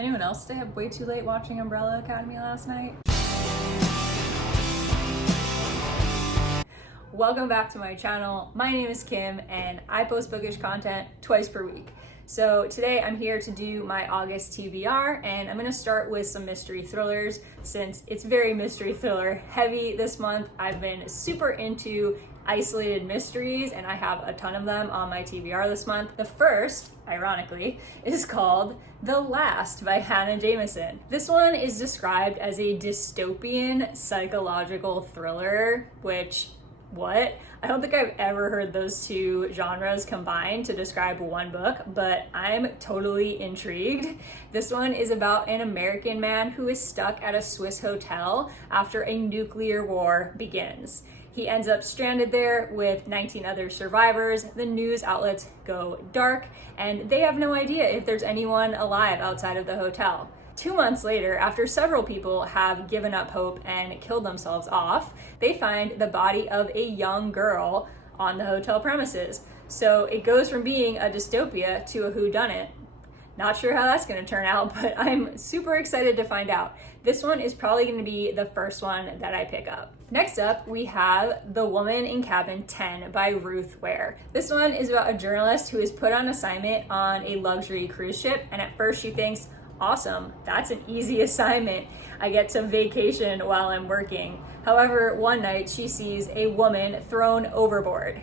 Anyone else stay up way too late watching Umbrella Academy last night? Welcome back to my channel. My name is Kim and I post bookish content twice per week. So today I'm here to do my August TBR, and I'm gonna start with some mystery thrillers since it's very mystery thriller heavy this month. I've been super into isolated mysteries and I have a ton of them on my TBR this month. The first, ironically, is called The Last by Hannah Jameson. This one is described as a dystopian psychological thriller, which, what? I don't think I've ever heard those two genres combined to describe one book, but I'm totally intrigued. This one is about an American man who is stuck at a Swiss hotel after a nuclear war begins. He ends up stranded there with 19 other survivors. The news outlets go dark, and they have no idea if there's anyone alive outside of the hotel. 2 months later, after several people have given up hope and killed themselves off, they find the body of a young girl on the hotel premises. So it goes from being a dystopia to a whodunit. Not sure how that's going to turn out, but I'm super excited to find out. This one is probably going to be the first one that I pick up. Next up, we have The Woman in Cabin 10 by Ruth Ware. This one is about a journalist who is put on assignment on a luxury cruise ship, and at first she thinks, awesome, that's an easy assignment. I get to vacation while I'm working. However, one night she sees a woman thrown overboard.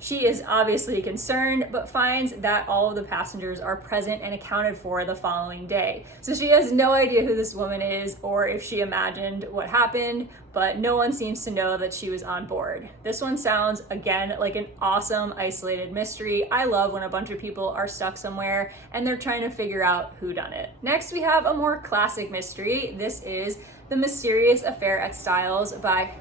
She is obviously concerned, but finds that all of the passengers are present and accounted for the following day. So she has no idea who this woman is or if she imagined what happened, but no one seems to know that she was on board. This one sounds, again, like an awesome isolated mystery. I love when a bunch of people are stuck somewhere and they're trying to figure out who done it. Next, we have a more classic mystery. This is The Mysterious Affair at Styles by,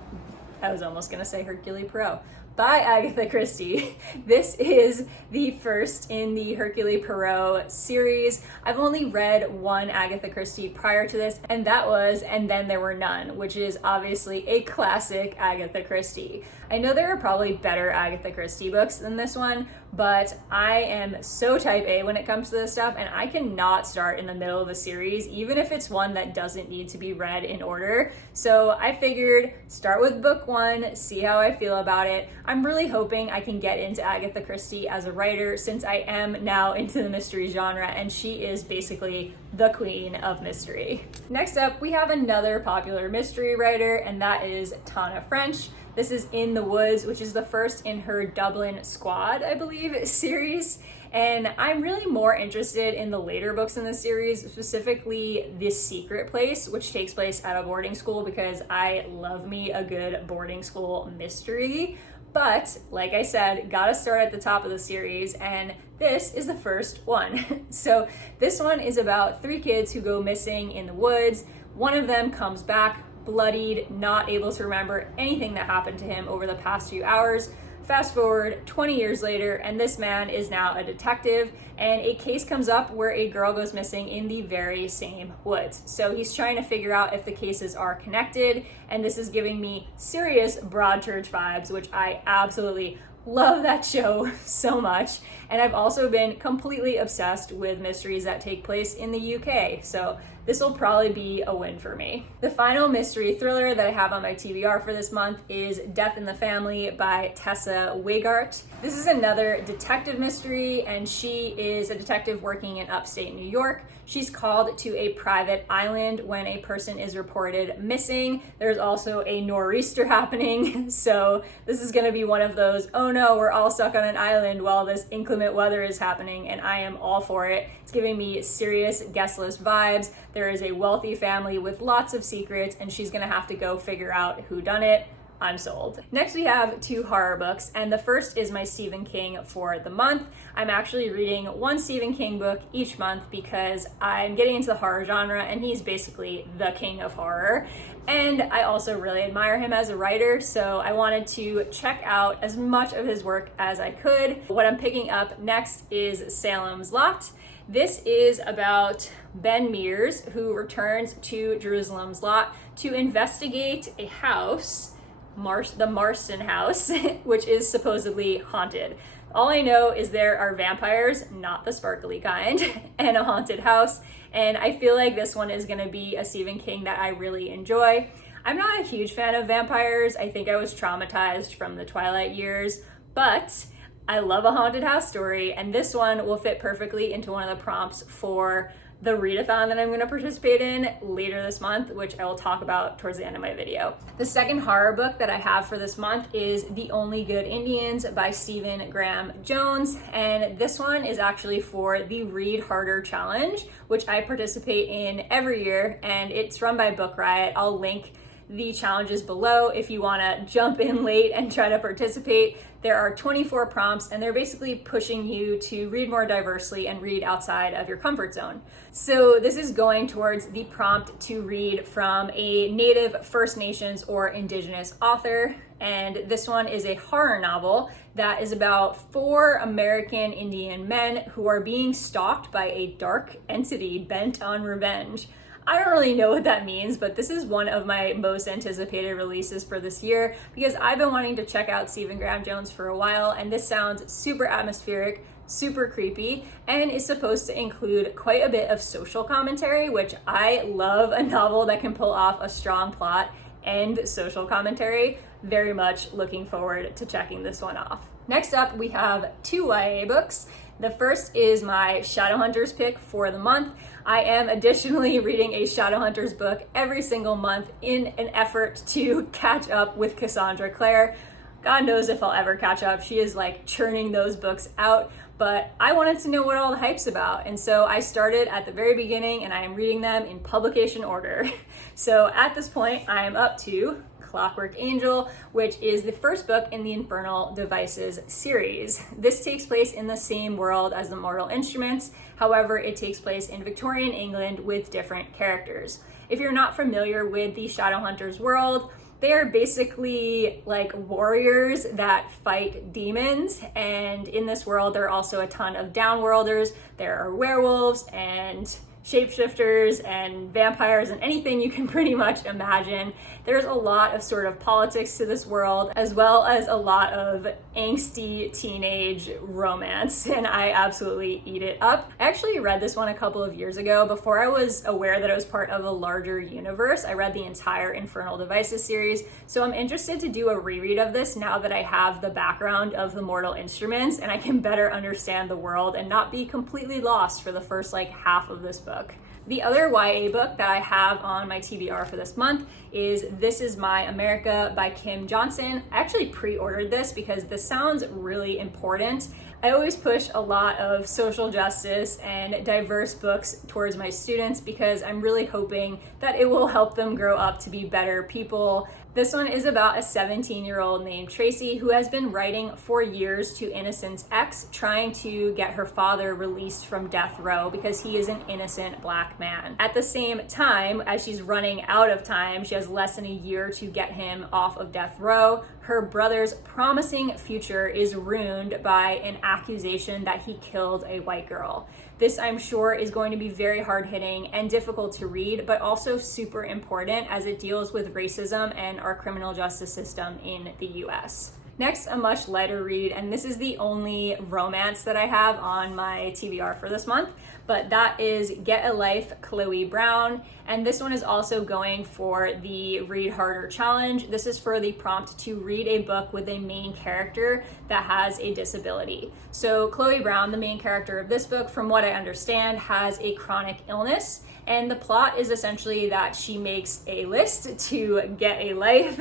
I was almost gonna say Hercule Poirot, by Agatha Christie. This is the first in the Hercule Poirot series. I've only read one Agatha Christie prior to this, and that was And Then There Were None, which is obviously a classic Agatha Christie. I know there are probably better Agatha Christie books than this one, but I am so type A when it comes to this stuff, and I cannot start in the middle of a series, even if it's one that doesn't need to be read in order. So I figured start with book one, see how I feel about it. I'm really hoping I can get into Agatha Christie as a writer since I am now into the mystery genre, and she is basically the queen of mystery. Next up, we have another popular mystery writer, and that is Tana French. This is In the Woods, which is the first in her Dublin Squad, I believe, series. And I'm really more interested in the later books in the series, specifically The Secret Place, which takes place at a boarding school, because I love me a good boarding school mystery. But like I said, gotta start at the top of the series, and this is the first one. So this one is about 3 kids who go missing in the woods. One of them comes back bloodied, not able to remember anything that happened to him over the past few hours. Fast forward 20 years later, and this man is now a detective, and a case comes up where a girl goes missing in the very same woods. So he's trying to figure out if the cases are connected, and this is giving me serious Broadchurch vibes, which I absolutely love that show so much. And I've also been completely obsessed with mysteries that take place in the UK, so this will probably be a win for me. The final mystery thriller that I have on my TBR for this month is Death in the Family by Tessa Weigart. This is another detective mystery, and she is a detective working in upstate New York. She's called to a private island when a person is reported missing. There's also a nor'easter happening, so this is gonna be one of those, oh no, we're all stuck on an island while this inclement weather is happening, and I am all for it. It's giving me serious guest list vibes. There is a wealthy family with lots of secrets, and she's gonna have to go figure out who done it. I'm sold. Next, we have 2 horror books, and the first is my Stephen King for the month. I'm actually reading one Stephen King book each month because I'm getting into the horror genre, and he's basically the king of horror. And I also really admire him as a writer, so I wanted to check out as much of his work as I could. What I'm picking up next is Salem's Lot. This is about Ben Mears, who returns to Jerusalem's Lot to investigate a house, the Marston house, which is supposedly haunted. All I know is there are vampires, not the sparkly kind, and a haunted house, and I feel like this one is gonna be a Stephen King that I really enjoy. I'm not a huge fan of vampires. I think I was traumatized from the Twilight years, but I love a haunted house story, and this one will fit perfectly into one of the prompts for the readathon that I'm going to participate in later this month, which I will talk about towards the end of my video. The second horror book that I have for this month is The Only Good Indians by Stephen Graham Jones, and this one is actually for the Read Harder Challenge, which I participate in every year, and it's run by Book Riot. I'll link the challenges below if you want to jump in late and try to participate. There are 24 prompts, and they're basically pushing you to read more diversely and read outside of your comfort zone. So this is going towards the prompt to read from a Native, First Nations, or Indigenous author. And this one is a horror novel that is about 4 American Indian men who are being stalked by a dark entity bent on revenge. I don't really know what that means, but this is one of my most anticipated releases for this year because I've been wanting to check out Stephen Graham Jones for a while, and this sounds super atmospheric, super creepy, and is supposed to include quite a bit of social commentary, which I love a novel that can pull off a strong plot and social commentary. Very much looking forward to checking this one off. Next up, we have 2 YA books. The first is my Shadowhunters pick for the month. I am additionally reading a Shadowhunters book every single month in an effort to catch up with Cassandra Clare. God knows if I'll ever catch up. She is like churning those books out, but I wanted to know what all the hype's about. And so I started at the very beginning and I am reading them in publication order. So at this point, I am up to Clockwork Angel, which is the first book in the Infernal Devices series. This takes place in the same world as the Mortal Instruments. However, it takes place in Victorian England with different characters. If you're not familiar with the Shadowhunters world, they are basically like warriors that fight demons, and in this world there are also a ton of downworlders. There are werewolves and shapeshifters and vampires and anything you can pretty much imagine. There's a lot of sort of politics to this world, as well as a lot of angsty teenage romance, and I absolutely eat it up. I actually read this one a couple of years ago before I was aware that it was part of a larger universe. I read the entire Infernal Devices series, so I'm interested to do a reread of this now that I have the background of the Mortal Instruments and I can better understand the world and not be completely lost for the first like half of this book. The other YA book that I have on my TBR for this month is This Is My America by Kim Johnson. I actually pre-ordered this because this sounds really important. I always push a lot of social justice and diverse books towards my students because I'm really hoping that it will help them grow up to be better people. This one is about a 17-year-old named Tracy who has been writing for years to Innocent's ex, trying to get her father released from death row because he is an innocent Black man. At the same time, as she's running out of time, she has less than a year to get him off of death row. Her brother's promising future is ruined by an accusation that he killed a white girl. This, I'm sure, is going to be very hard-hitting and difficult to read, but also super important as it deals with racism and our criminal justice system in the US. Next, a much lighter read, and this is the only romance that I have on my TBR for this month, but that is Get a Life, Chloe Brown, and this one is also going for the Read Harder Challenge. This is for the prompt to read a book with a main character that has a disability. So Chloe Brown, the main character of this book, from what I understand, has a chronic illness, and the plot is essentially that she makes a list to get a life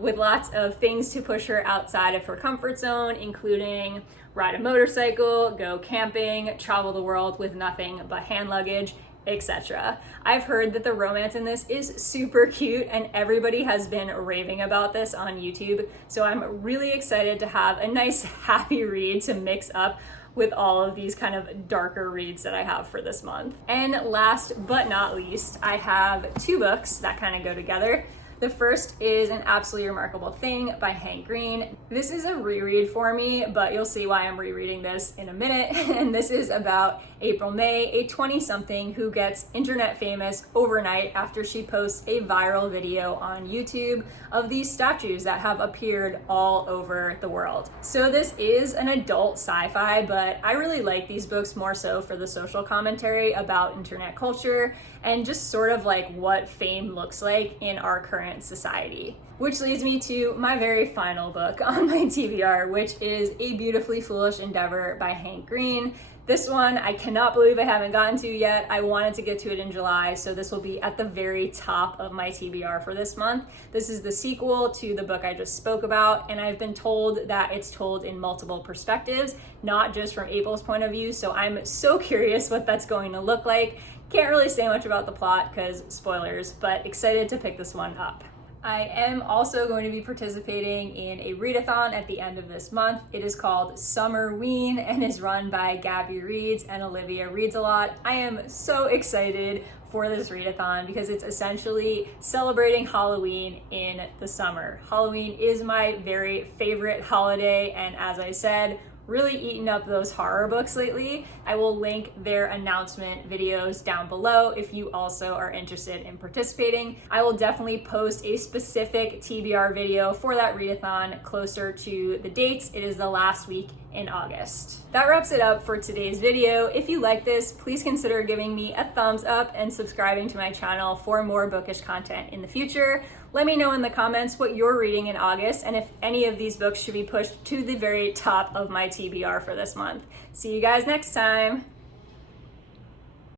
with lots of things to push her outside of her comfort zone, including ride a motorcycle, go camping, travel the world with nothing but hand luggage, etc. I've heard that the romance in this is super cute and everybody has been raving about this on YouTube, so I'm really excited to have a nice happy read to mix up with all of these kind of darker reads that I have for this month. And last but not least, I have 2 books that kind of go together. The first is An Absolutely Remarkable Thing by Hank Green. This is a reread for me, but you'll see why I'm rereading this in a minute. And this is about April May, a 20-something who gets internet famous overnight after she posts a viral video on YouTube of these statues that have appeared all over the world. So this is an adult sci-fi, but I really like these books more so for the social commentary about internet culture and just sort of like what fame looks like in our current society. Which leads me to my very final book on my TBR, which is A Beautifully Foolish Endeavor by Hank Green. This one, I cannot believe I haven't gotten to yet. I wanted to get to it in July, so this will be at the very top of my TBR for this month. This is the sequel to the book I just spoke about, and I've been told that it's told in multiple perspectives, not just from April's point of view, so I'm so curious what that's going to look like. Can't really say much about the plot because spoilers, but excited to pick this one up. I am also going to be participating in a readathon at the end of this month. It is called Summerween and is run by Gabby Reads and Olivia Reads a Lot. I am so excited for this readathon because it's essentially celebrating Halloween in the summer. Halloween is my very favorite holiday, and as I said, really eaten up those horror books lately. I will link their announcement videos down below if you also are interested in participating. I will definitely post a specific TBR video for that readathon closer to the dates. It is the last week in August. That wraps it up for today's video. If you like this, please consider giving me a thumbs up and subscribing to my channel for more bookish content in the future. Let me know in the comments what you're reading in August and if any of these books should be pushed to the very top of my TBR for this month. See you guys next time.